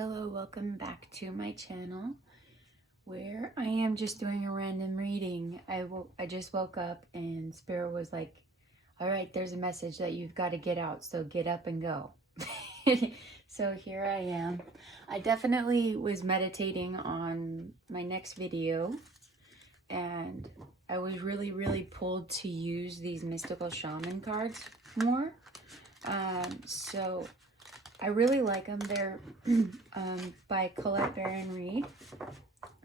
Hello, welcome back to my channel where I am just doing a random reading. I just woke up and Spirit was like, all right, there's a message that you've got to get out, so get up and go. So here I am. I definitely was meditating on my next video and I was really pulled to use these mystical shaman cards more. So I really like them. They're by Colette Baron Reed,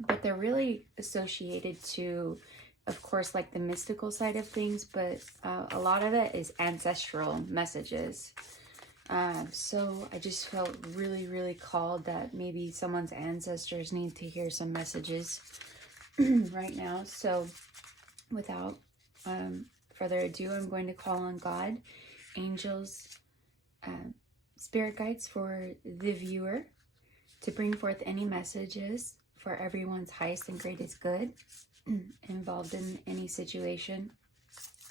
but they're really associated to, of course, like the mystical side of things, but a lot of it is ancestral messages. So I just felt really called that maybe someone's ancestors need to hear some messages right now. So without further ado, I'm going to call on God, angels, spirit guides for the viewer to bring forth any messages for everyone's highest and greatest good involved in any situation.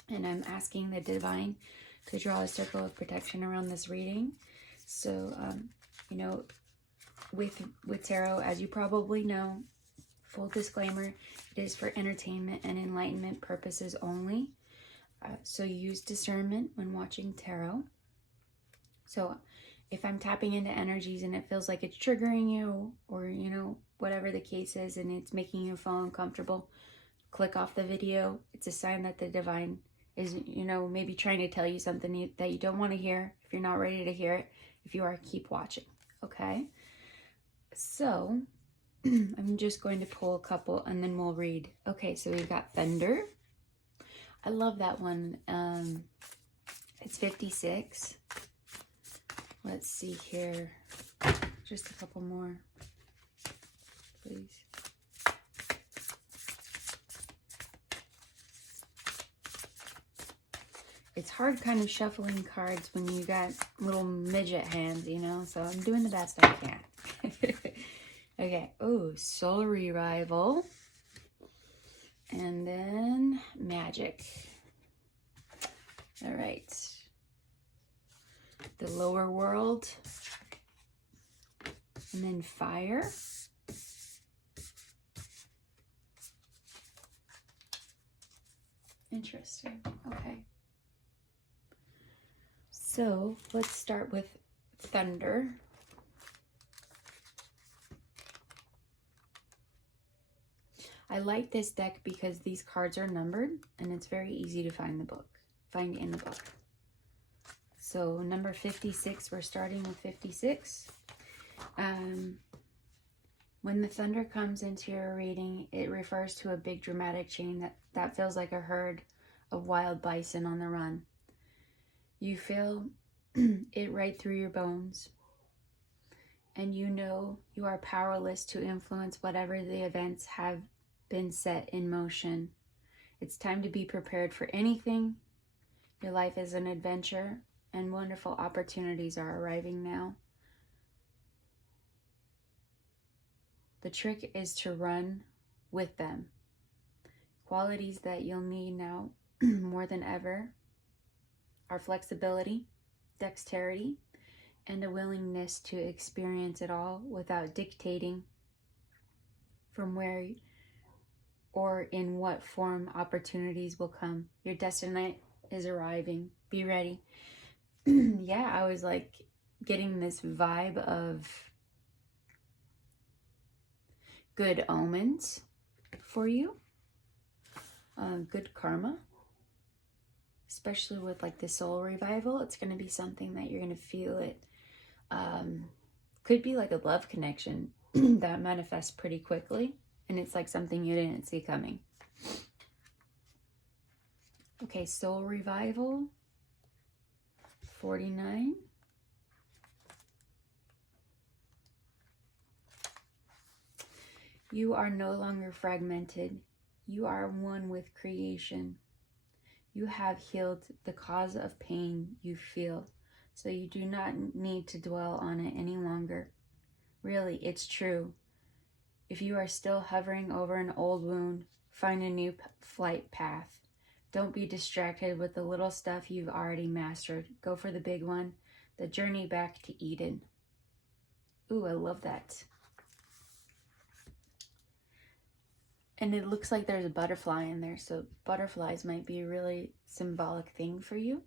And I'm asking the divine to draw a circle of protection around this reading. So, you know, with tarot, as you probably know, full disclaimer, it is for entertainment and enlightenment purposes only. So use discernment when watching tarot. So if I'm tapping into energies and it feels like it's triggering you, or, you know, whatever the case is, and it's making you feel uncomfortable, click off the video. It's a sign that the divine is, you know, maybe trying to tell you something that you don't want to hear. If you're not ready to hear it, if you are, keep watching. Okay. So I'm just going to pull a couple and then we'll read. Okay. So we've got Thunder. I love that one. It's 56. Let's see here. Just a couple more, please. It's hard kind of shuffling cards when you got little midget hands, you know, so I'm doing the best I can. Okay. Oh, Soul Revival. And then Magic. All right. The Lower World, and then Fire, interesting. Okay, so let's start with Thunder. I like this deck because these cards are numbered and it's very easy to find in the book. So number 56, we're starting with 56. When the thunder comes into your reading, it refers to a big dramatic chain that feels like a herd of wild bison on the run. You feel it right through your bones. And you know you are powerless to influence whatever the events have been set in motion. It's time to be prepared for anything. Your life is an adventure, and wonderful opportunities are arriving now. The trick is to run with them. Qualities that you'll need now more than ever are flexibility, dexterity, and a willingness to experience it all without dictating from where or in what form opportunities will come. Your destiny is arriving. Be ready. Yeah, I was like getting this vibe of good omens for you, good karma, especially with like the soul revival. It's going to be something that you're going to feel it. Could be like a love connection that manifests pretty quickly, and it's like something you didn't see coming. Okay, soul revival. 49. You are no longer fragmented. You are one with creation. You have healed the cause of pain you feel, so you do not need to dwell on it any longer. Really, it's true. If you are still hovering over an old wound, find a new flight path. Don't be distracted with the little stuff you've already mastered. Go for the big one, the journey back to Eden. Ooh, I love that. And it looks like there's a butterfly in there, so butterflies might be a really symbolic thing for you.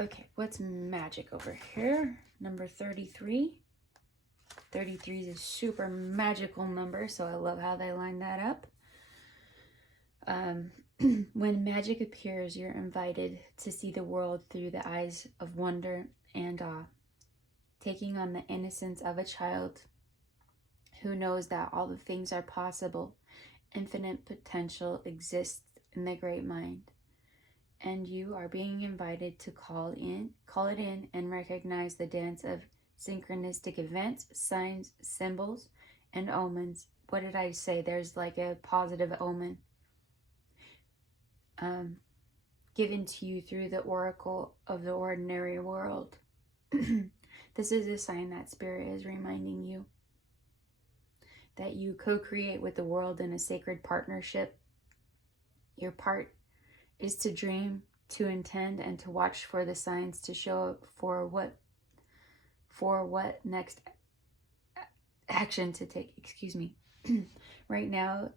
Okay, what's magic over here? Number 33. 33 is a super magical number, so I love how they line that up. When magic appears, you're invited to see the world through the eyes of wonder and awe, taking on the innocence of a child who knows that all the things are possible. Infinite potential exists in the great mind, and you are being invited to call it in, and recognize the dance of synchronistic events, signs, symbols, and omens. What did I say? There's like a positive omen given to you through the oracle of the ordinary world. This is a sign that Spirit is reminding you that you co-create with the world in a sacred partnership. Your part is to dream, to intend, and to watch for the signs to show up for what next action to take. Excuse me. Right now,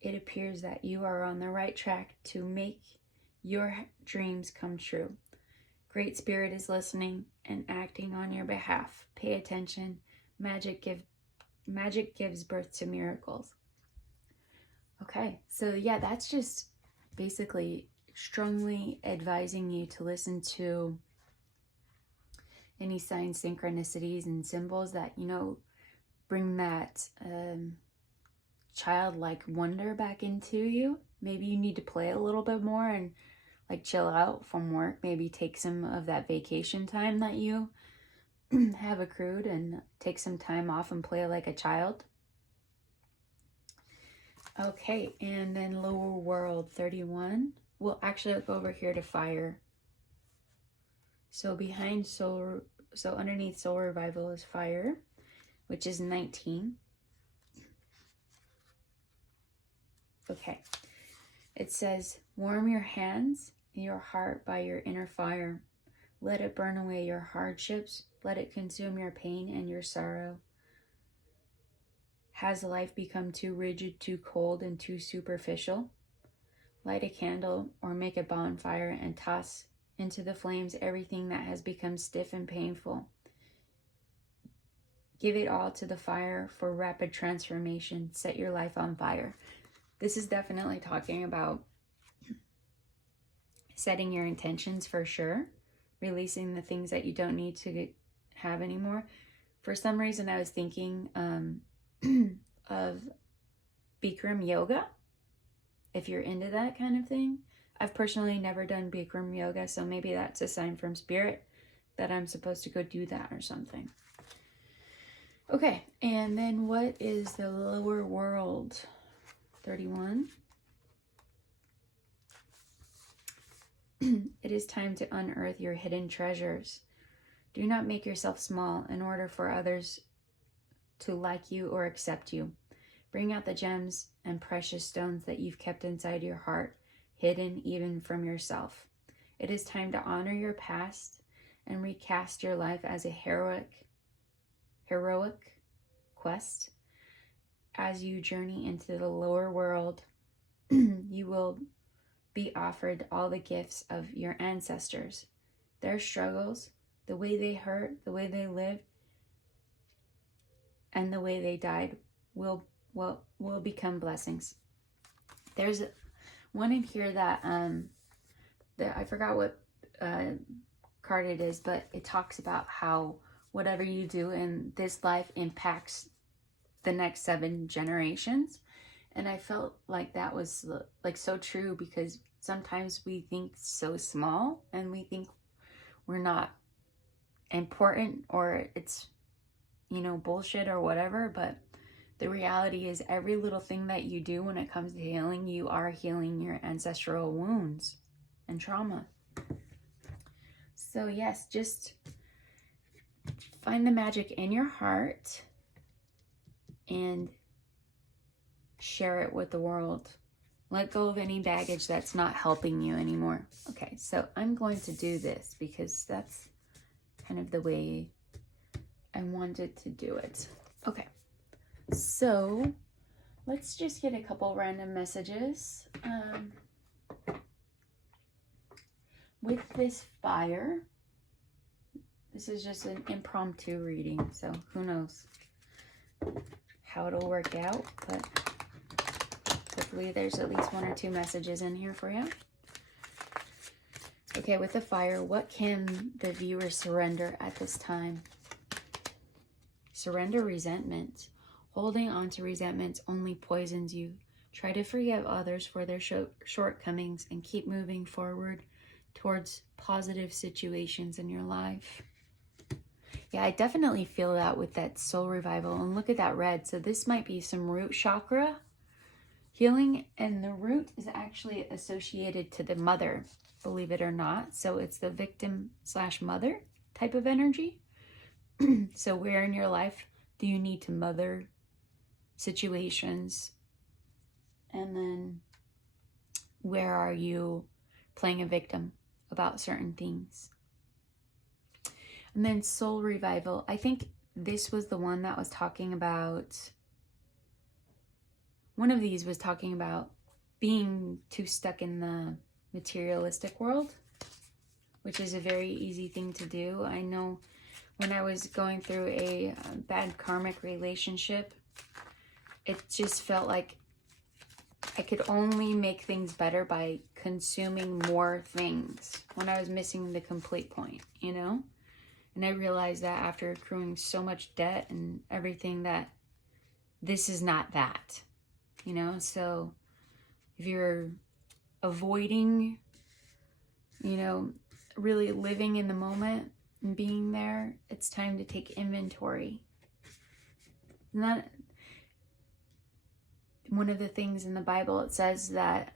it appears that you are on the right track to make your dreams come true. Great Spirit is listening and acting on your behalf. Pay attention. Magic gives birth to miracles. Okay, so yeah, that's just basically strongly advising you to listen to any signs, synchronicities, and symbols that, you know, bring that childlike wonder back into you. Maybe you need to play a little bit more and like chill out from work. Maybe take some of that vacation time that you have accrued and take some time off and play like a child. Okay, and then lower world 31. Well, actually, I'll go over here to fire. So underneath soul revival is fire, which is 19. Okay. It says, warm your hands and your heart by your inner fire. Let it burn away your hardships. Let it consume your pain and your sorrow. Has life become too rigid, too cold, and too superficial? Light a candle or make a bonfire and toss into the flames everything that has become stiff and painful. Give it all to the fire for rapid transformation. Set your life on fire. This is definitely talking about setting your intentions for sure. Releasing the things that you don't need to have anymore. For some reason, I was thinking of Bikram yoga. If you're into that kind of thing. I've personally never done Bikram yoga, so maybe that's a sign from Spirit that I'm supposed to go do that or something. Okay, and then what is the lower world? 31. It is time to unearth your hidden treasures. Do not make yourself small in order for others to like you or accept you. Bring out the gems and precious stones that you've kept inside your heart, hidden even from yourself. It is time to honor your past and recast your life as a heroic quest. As you journey into the lower world, you will be offered all the gifts of your ancestors. Their struggles, the way they hurt, the way they lived, and the way they died will become blessings. There's one in here that I forgot what card it is, but it talks about how whatever you do in this life impacts the next 7 generations. And I felt like that was like so true, because sometimes we think so small and we think we're not important or it's, you know, bullshit or whatever. But the reality is every little thing that you do when it comes to healing, you are healing your ancestral wounds and trauma. So yes, just find the magic in your heart and share it with the world. Let go of any baggage that's not helping you anymore. Okay, so I'm going to do this because that's kind of the way I wanted to do it. Okay, so let's just get a couple random messages. With this fire, this is just an impromptu reading, so who knows how it'll work out, but hopefully there's at least one or two messages in here for you. Okay, with the fire, what can the viewer surrender at this time? Surrender resentment. Holding on to resentment only poisons you. Try to forgive others for their shortcomings and keep moving forward towards positive situations in your life. Yeah, I definitely feel that with that soul revival. And look at that red. So this might be some root chakra healing. And the root is actually associated to the mother, believe it or not. So it's the victim/mother type of energy. So where in your life do you need to mother situations? And then where are you playing a victim about certain things? And then soul revival. I think this was the one that was talking about, one of these was talking about being too stuck in the materialistic world, which is a very easy thing to do. I know when I was going through a bad karmic relationship, it just felt like I could only make things better by consuming more things when I was missing the complete point, you know? And I realized that after accruing so much debt and everything, that this is not that, you know? So if you're avoiding, you know, really living in the moment and being there, it's time to take inventory. Not one of the things in the Bible, it says that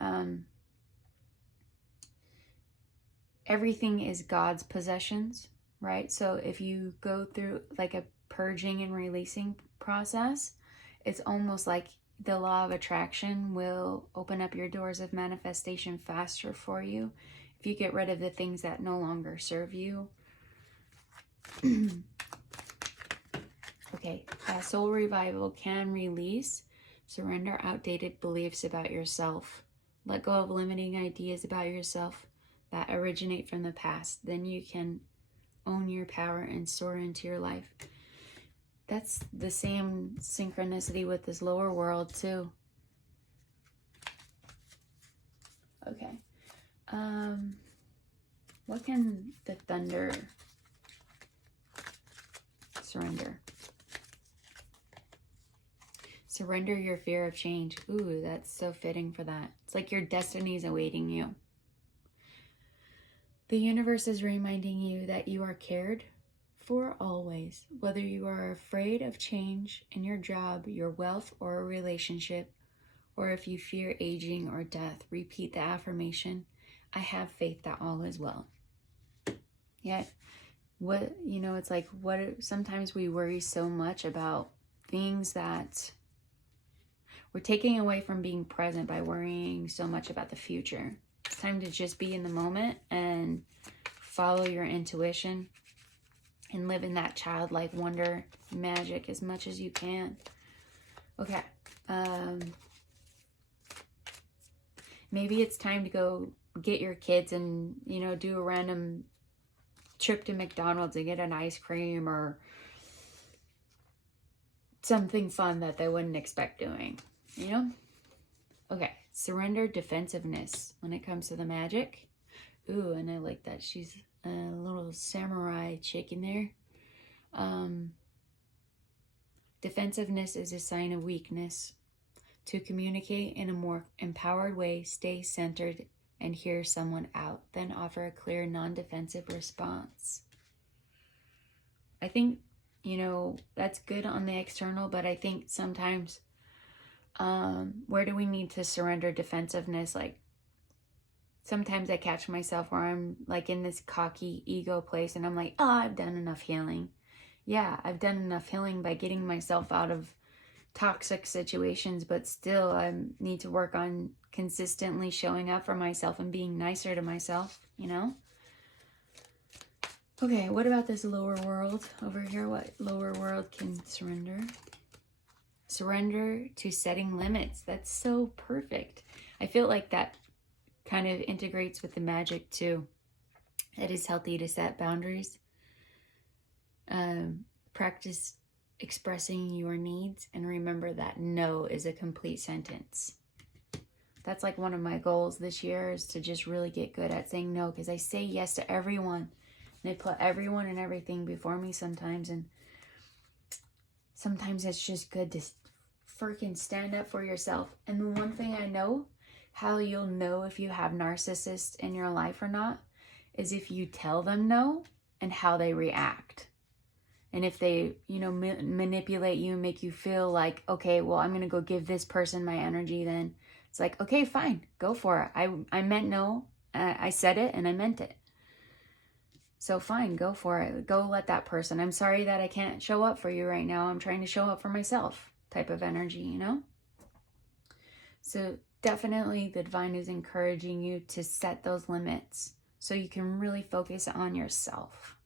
everything is God's possessions, right? So if you go through like a purging and releasing process, it's almost like the law of attraction will open up your doors of manifestation faster for you if you get rid of the things that no longer serve you. Okay, soul revival can release, surrender outdated beliefs about yourself. Let go of limiting ideas about yourself that originate from the past. Then you can own your power and soar into your life. That's the same synchronicity with this lower world too. Okay. What can the thunder surrender? Surrender your fear of change. Ooh, that's so fitting for that. It's like your destiny is awaiting you. The universe is reminding you that you are cared for always. Whether you are afraid of change in your job, your wealth, or a relationship, or if you fear aging or death, repeat the affirmation, I have faith that all is well. Yet, it's like, sometimes we worry so much about things that we're taking away from being present by worrying so much about the future. It's time to just be in the moment and follow your intuition and live in that childlike wonder, magic as much as you can. Okay. Maybe it's time to go get your kids and, do a random trip to McDonald's and get an ice cream or something fun that they wouldn't expect doing, Okay, surrender defensiveness when it comes to the magic. Ooh, and I like that. She's a little samurai chick in there. Defensiveness is a sign of weakness. To communicate in a more empowered way, stay centered and hear someone out. Then offer a clear, non-defensive response. I think, that's good on the external, but I think sometimes where do we need to surrender defensiveness? Like, sometimes I catch myself where I'm like in this cocky ego place and I'm like, oh, I've done enough healing. Yeah, I've done enough healing by getting myself out of toxic situations, but still I need to work on consistently showing up for myself and being nicer to myself, Okay, what about this lower world over here? What lower world can surrender? Surrender to setting limits. That's so perfect. I feel like that kind of integrates with the magic too. It is healthy to set boundaries. Practice expressing your needs, and remember that no is a complete sentence. That's like one of my goals this year, is to just really get good at saying no, because I say yes to everyone. And I put everyone and everything before me sometimes, and sometimes it's just good to freaking stand up for yourself. And the one thing I know, how you'll know if you have narcissists in your life or not, is if you tell them no and how they react. And if they, you know, manipulate you, make you feel like, okay, well, I'm going to go give this person my energy, then it's like, okay, fine, go for it. I meant no. I said it and I meant it. So fine, go for it. Go let that person. I'm sorry that I can't show up for you right now. I'm trying to show up for myself type of energy, you know? So definitely the divine is encouraging you to set those limits so you can really focus on yourself.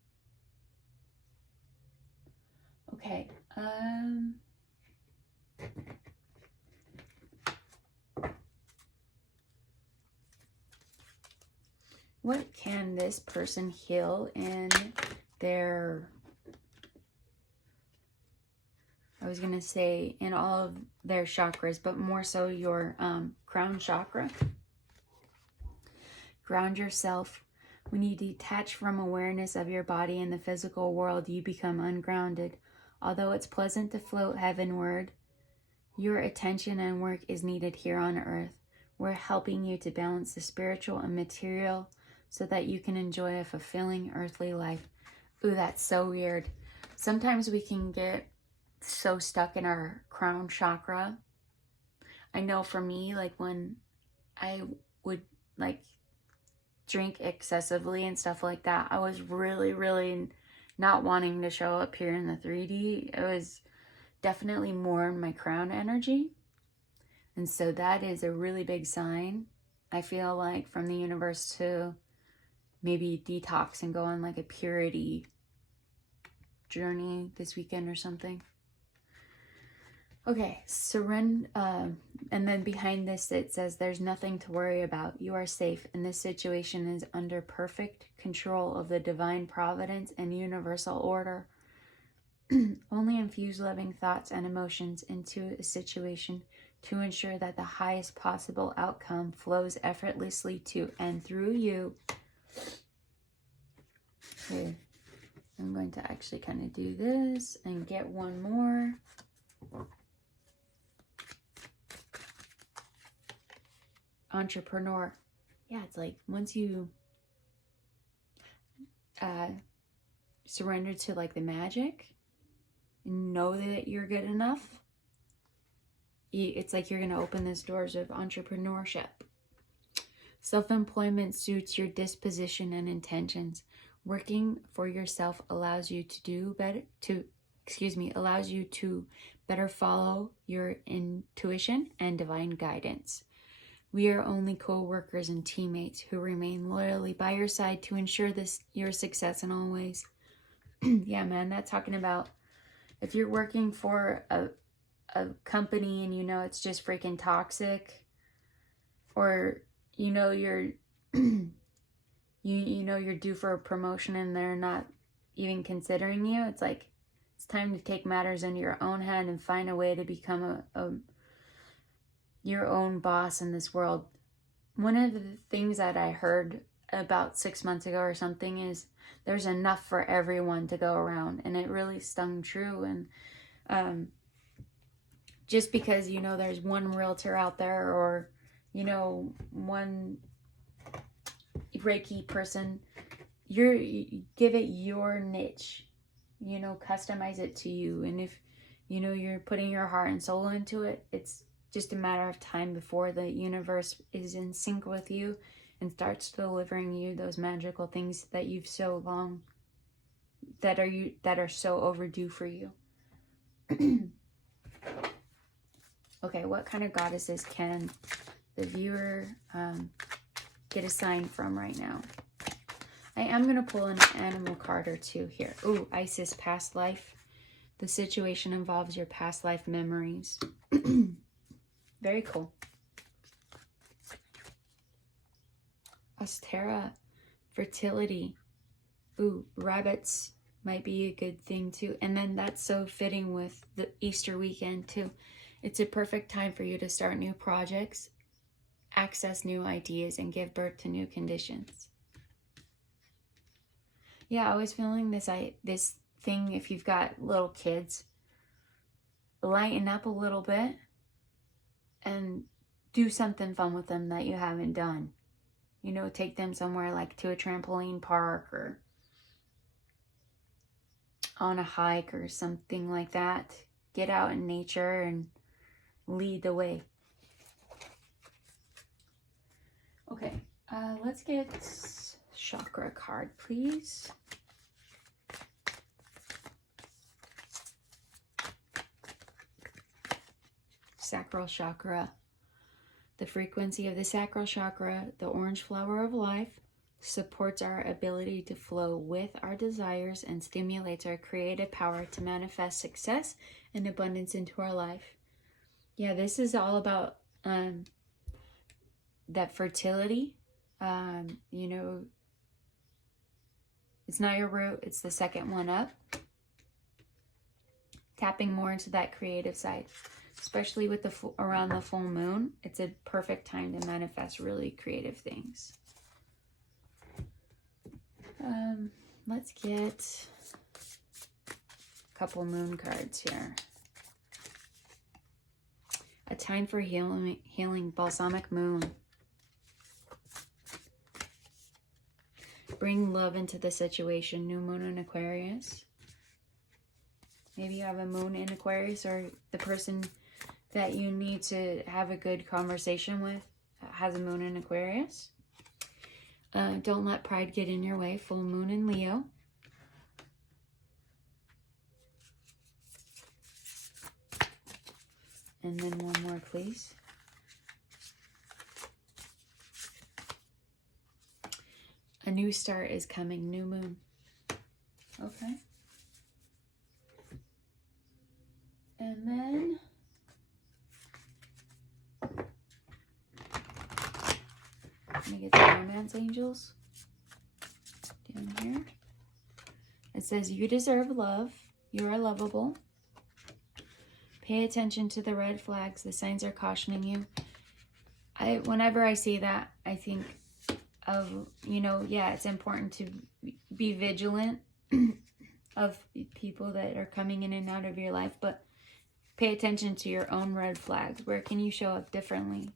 Okay. What can this person heal in their, I was going to say in all of their chakras, but more so your crown chakra? Ground yourself. When you detach from awareness of your body and the physical world, you become ungrounded. Although it's pleasant to float heavenward, your attention and work is needed here on earth. We're helping you to balance the spiritual and material so that you can enjoy a fulfilling earthly life. Ooh, that's so weird. Sometimes we can get so stuck in our crown chakra. I know for me, like when I would like drink excessively and stuff like that, I was really not wanting to show up here in the 3D. It was definitely more in my crown energy. And so that is a really big sign, I feel like, from the universe to maybe detox and go on like a purity journey this weekend or something. Okay, surrender. And then behind this, it says, there's nothing to worry about. You are safe, and this situation is under perfect control of the divine providence and universal order. Only infuse loving thoughts and emotions into a situation to ensure that the highest possible outcome flows effortlessly to and through you. Okay, I'm going to actually kind of do this and get one more. Entrepreneur. Yeah, it's like once you surrender to like the magic, know that you're good enough, it's like you're going to open these doors of entrepreneurship. Self-employment suits your disposition and intentions. Working for yourself allows you to allows you to better follow your intuition and divine guidance. We are only co-workers and teammates who remain loyally by your side to ensure your success in all ways. Yeah, man, that's talking about if you're working for a company and you know it's just freaking toxic, or you know you're you know you're due for a promotion and they're not even considering you, it's like it's time to take matters into your own hand and find a way to become your own boss in this world. One of the things that I heard about 6 months ago or something is there's enough for everyone to go around, and it really stung true. And just because you know there's one realtor out there, or you know one Reiki person, you give it your niche, you know, customize it to you. And if you know you're putting your heart and soul into it, it's just a matter of time before the universe is in sync with you and starts delivering you those magical things that you've so long, that are so overdue for you. Okay, what kind of goddesses can the viewer get a sign from right now? I am going to pull an animal card or two here. Ooh, Isis, past life. The situation involves your past life memories. Very cool. Ostera, fertility. Ooh, rabbits might be a good thing too. And then that's so fitting with the Easter weekend too. It's a perfect time for you to start new projects, access new ideas, and give birth to new conditions. Yeah, I was feeling this thing, if you've got little kids, lighten up a little bit and do something fun with them that you haven't done. You know, take them somewhere like to a trampoline park or on a hike or something like that. Get out in nature and lead the way. Okay, let's get chakra card, please. Sacral Chakra. The frequency of the Sacral Chakra, the orange flower of life, supports our ability to flow with our desires and stimulates our creative power to manifest success and abundance into our life. Yeah, this is all about that fertility. You know, it's not your root, it's the second one up. Tapping more into that creative side. Especially with around the full moon, it's a perfect time to manifest really creative things. Let's get a couple moon cards here. A time for healing, balsamic moon. Bring love into the situation, new moon in Aquarius. Maybe you have a moon in Aquarius, or the person that you need to have a good conversation with has a moon in Aquarius. Don't let pride get in your way. Full moon in Leo. And then one more, please. A new start is coming. New moon. Okay. And then let me get the romance angels down here. It says, you deserve love. You are lovable. Pay attention to the red flags. The signs are cautioning you. Whenever I see that, I think of, you know, yeah, it's important to be vigilant of people that are coming in and out of your life, but pay attention to your own red flags. Where can you show up differently?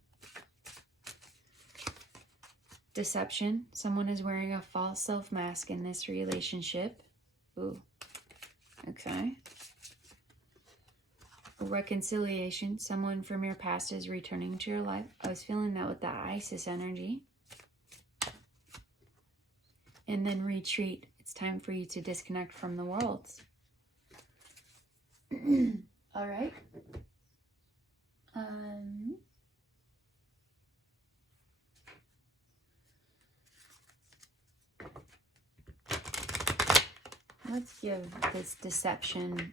Deception. Someone is wearing a false self-mask in this relationship. Ooh. Okay. Reconciliation. Someone from your past is returning to your life. I was feeling that with the Isis energy. And then retreat. It's time for you to disconnect from the world. All right. Let's give this deception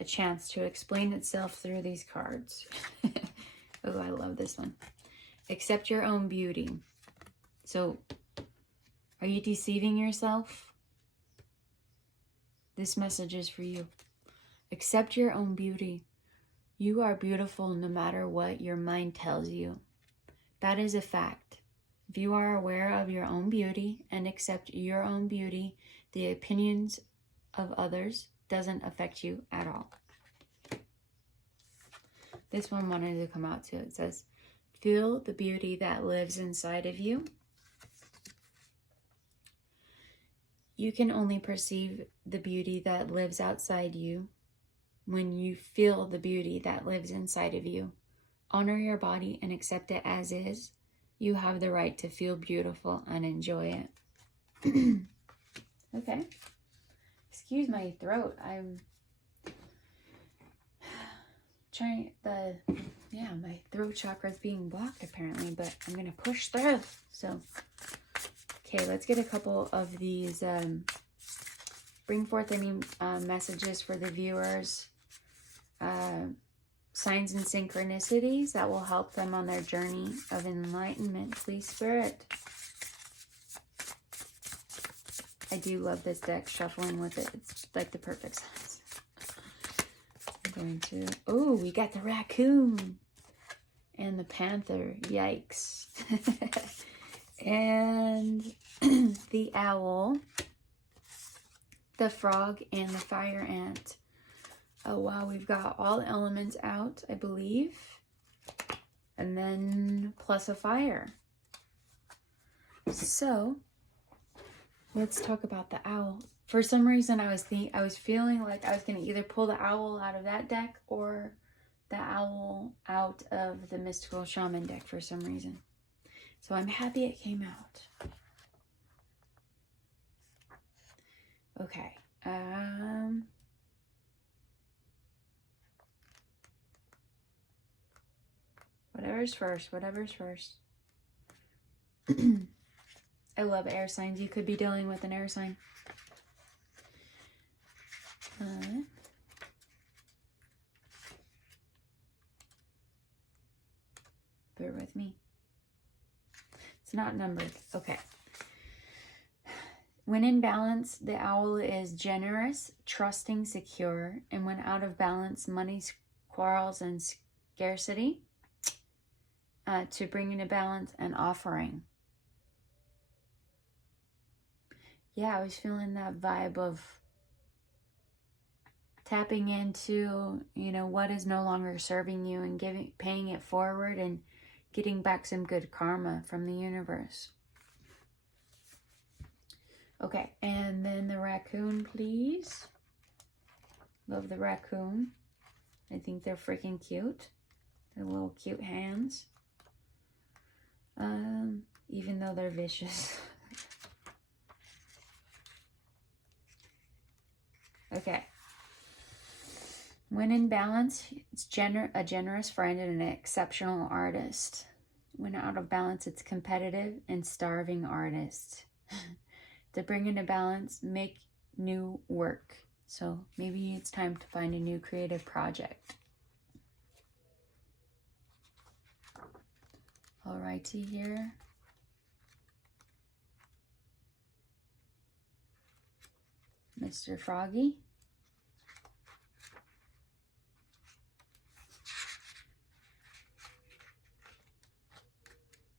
a chance to explain itself through these cards. Oh, I love this one. Accept your own beauty. So, are you deceiving yourself? This message is for you. Accept your own beauty. You are beautiful no matter what your mind tells you. That is a fact. If you are aware of your own beauty and accept your own beauty, the opinions of others doesn't affect you at all. This one wanted to come out too. It says, feel the beauty that lives inside of you. You can only perceive the beauty that lives outside you when you feel the beauty that lives inside of you. Honor your body and accept it as is. You have the right to feel beautiful and enjoy it. Okay. Excuse my throat. I'm trying my throat chakra is being blocked apparently, but I'm going to push through. So Okay, let's get a couple of these. Bring forth any messages for the viewers. Signs and synchronicities that will help them on their journey of enlightenment. Please, Spirit. I do love this deck, shuffling with it. It's like the perfect size. I'm going to... Oh, we got the Raccoon and the Panther. Yikes. And the Owl, the Frog, and the Fire Ant. Oh, wow. We've got all the elements out, I believe. And then plus a fire. So... let's talk about the owl. For some reason, I was feeling like I was going to either pull the owl out of that deck or the owl out of the Mystical Shaman deck for some reason. So I'm happy it came out. Okay. Whatever's first. Whatever's first. I love air signs. You could be dealing with an air sign. Bear with me. It's not numbered. Okay. When in balance, the owl is generous, trusting, secure. And when out of balance, money, quarrels, and scarcity. To bring into balance, an offering. Yeah, I was feeling that vibe of tapping into, you know, what is no longer serving you and paying it forward and getting back some good karma from the universe. Okay, and then the Raccoon, please. Love the Raccoon. I think they're freaking cute. Their little cute hands. Even though they're vicious. Okay. When in balance, it's a generous friend and an exceptional artist. When out of balance, it's competitive and starving artist. To bring into balance, make new work. So maybe it's time to find a new creative project. Alrighty here. Mr. Froggy.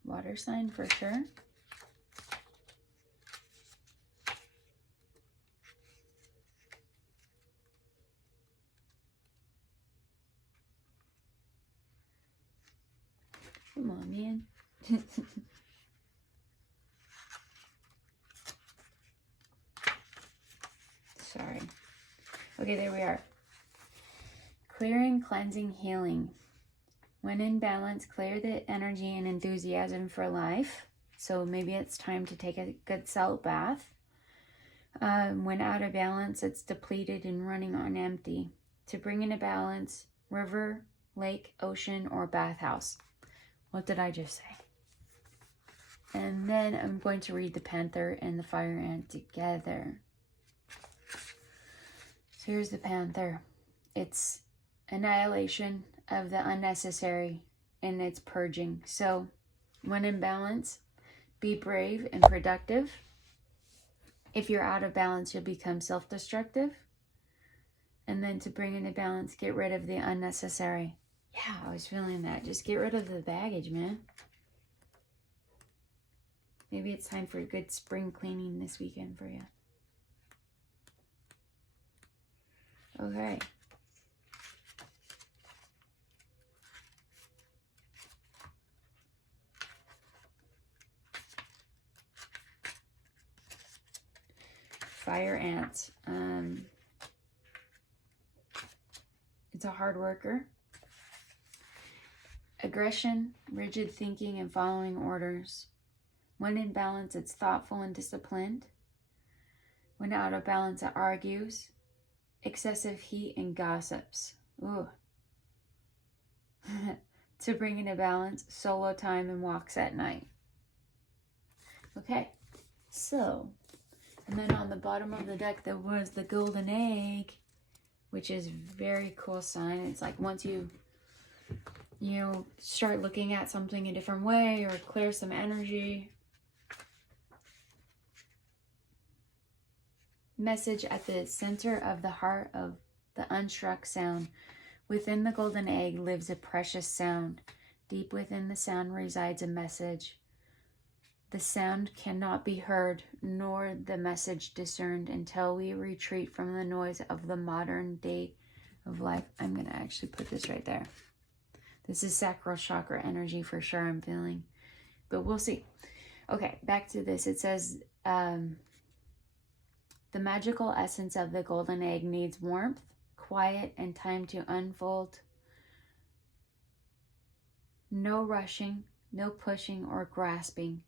Water sign for sure. Come on, man. Sorry. Okay, there we are. Clearing, cleansing, healing. When in balance, clear the energy and enthusiasm for life. So maybe it's time to take a good salt bath. When out of balance, it's depleted and running on empty. To bring into balance, river, lake, ocean, or bathhouse. What did I just say? And then I'm going to read the Panther and the Fire Ant together. So here's the Panther. It's annihilation of the unnecessary and it's purging. So when in balance, be brave and productive. If you're out of balance, you'll become self-destructive. And then to bring into balance, get rid of the unnecessary. Yeah, I was feeling that. Just get rid of the baggage, man. Maybe it's time for a good spring cleaning this weekend for you. Okay. Fire Ant. It's a hard worker. Aggression, rigid thinking, and following orders. When in balance, it's thoughtful and disciplined. When out of balance, it argues. Excessive heat and gossips. Ooh. To bring into balance, solo time and walks at night. Okay. So, and then on the bottom of the deck, there was the golden egg, which is very cool sign. It's like once you start looking at something a different way or clear some energy. Message at the center of the heart of the unstruck sound. Within the golden egg lives a precious sound. Deep within the sound resides a message. The sound cannot be heard, nor the message discerned, until we retreat from the noise of the modern day of life. I'm going to actually put this right there. This is Sacral Chakra energy for sure, I'm feeling. But we'll see. Okay, back to this. It says, the magical essence of the golden egg needs warmth, quiet, and time to unfold. No rushing, no pushing or grasping.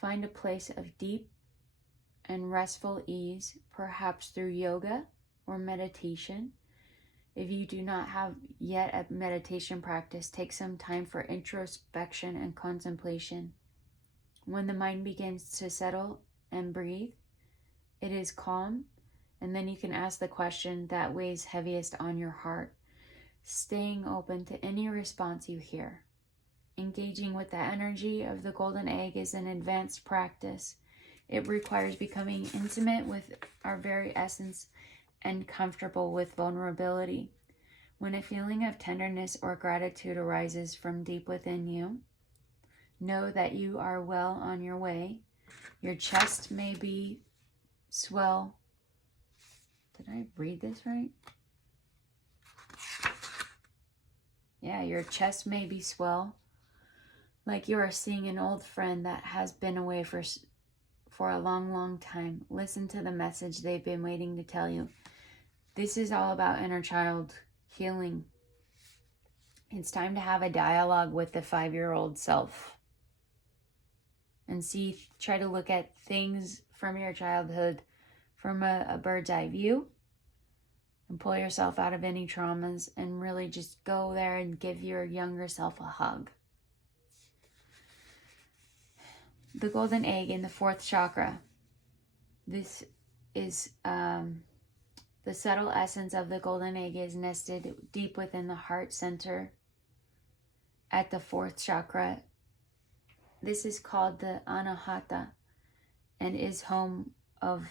Find a place of deep and restful ease, perhaps through yoga or meditation. If you do not have yet a meditation practice, take some time for introspection and contemplation. When the mind begins to settle and breathe, it is calm, and then you can ask the question that weighs heaviest on your heart, staying open to any response you hear. Engaging with the energy of the golden egg is an advanced practice. It requires becoming intimate with our very essence and comfortable with vulnerability. When a feeling of tenderness or gratitude arises from deep within you, know that you are well on your way. Your chest may be swell. Did I read this right? Yeah, your chest may be swell, like you are seeing an old friend that has been away for a long, long time. Listen to the message they've been waiting to tell you. This is all about inner child healing. It's time to have a dialogue with the 5-year-old self and try to look at things from your childhood from a bird's eye view and pull yourself out of any traumas and really just go there and give your younger self a hug. The golden egg in the 4th chakra. This is the subtle essence of the golden egg is nested deep within the heart center at the 4th chakra. This is called the Anahata and is home of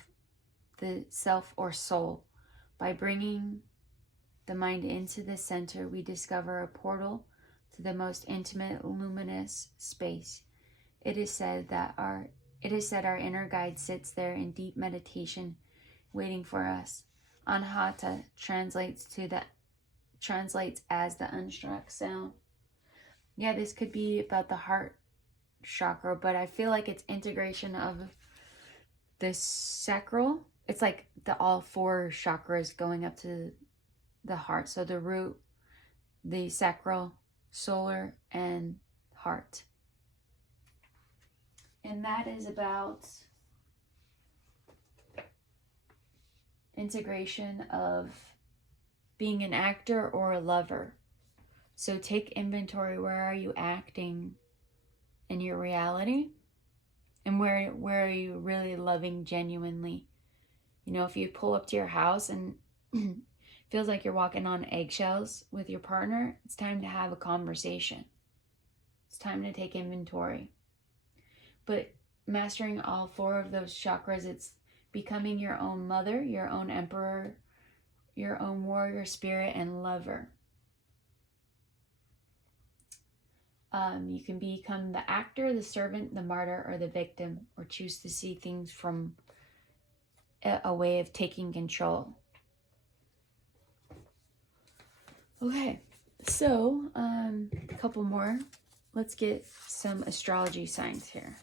the self or soul. By bringing the mind into the center, we discover a portal to the most intimate, luminous space. It is said our inner guide sits there in deep meditation, waiting for us. Anahata translates as the unstruck sound. Yeah, this could be about the heart chakra, but I feel like it's integration of the sacral. It's like all 4 chakras going up to the heart. So the root, the sacral, solar, and heart. And that is about integration of being an actor or a lover. So take inventory. Where are you acting in your reality? And where are you really loving genuinely? You know, if you pull up to your house and feels like you're walking on eggshells with your partner, it's time to have a conversation. It's time to take inventory. But mastering all 4 of those chakras, it's becoming your own mother, your own emperor, your own warrior spirit, and lover. You can become the actor, the servant, the martyr, or the victim, or choose to see things from a way of taking control. Okay, so a couple more. Let's get some astrology signs here.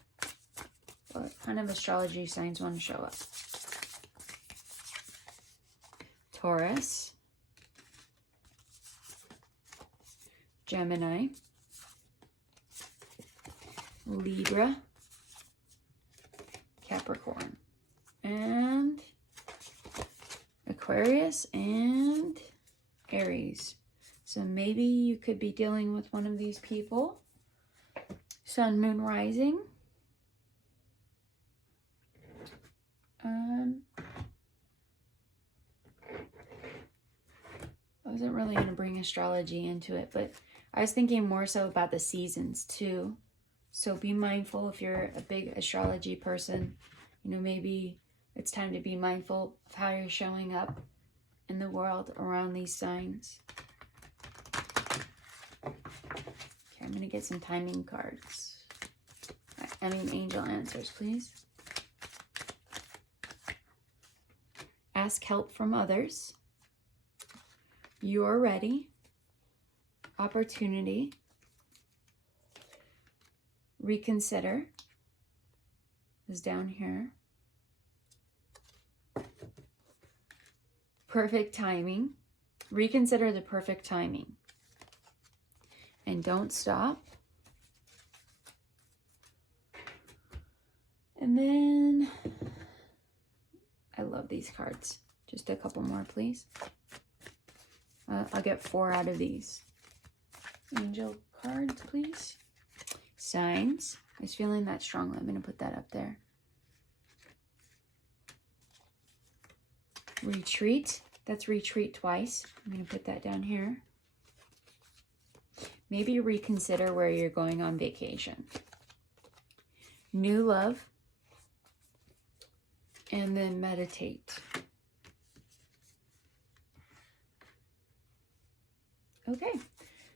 What kind of astrology signs want to show up? Taurus, Gemini, Libra, Capricorn, and Aquarius, and Aries. So maybe you could be dealing with one of these people. Sun, Moon, Rising. I wasn't really going to bring astrology into it, but I was thinking more so about the seasons too. So be mindful if you're a big astrology person. You know, maybe it's time to be mindful of how you're showing up in the world around these signs. Okay, I'm going to get some timing cards. I mean, angel answers, please. Ask help from others. You're ready. Opportunity. Reconsider is down here. Perfect timing. Reconsider the perfect timing. And don't stop. And then, I love these cards. Just a couple more, please. I'll get 4 out of these. Angel cards, please. Signs. I was feeling that strongly. I'm going to put that up there. Retreat. That's retreat twice. I'm going to put that down here. Maybe reconsider where you're going on vacation. New love. And then meditate. Okay,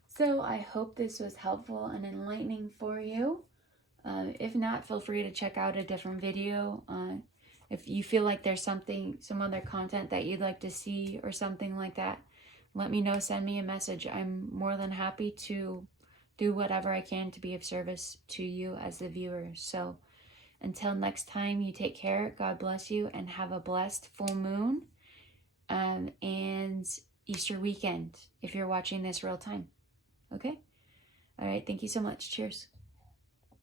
so I hope this was helpful and enlightening for you. If not, feel free to check out a different video. If you feel like there's some other content that you'd like to see or something like that, let me know, send me a message. I'm more than happy to do whatever I can to be of service to you as the viewer. So until next time, you take care. God bless you and have a blessed full moon and Easter weekend if you're watching this real time. Okay? All right. Thank you so much. Cheers.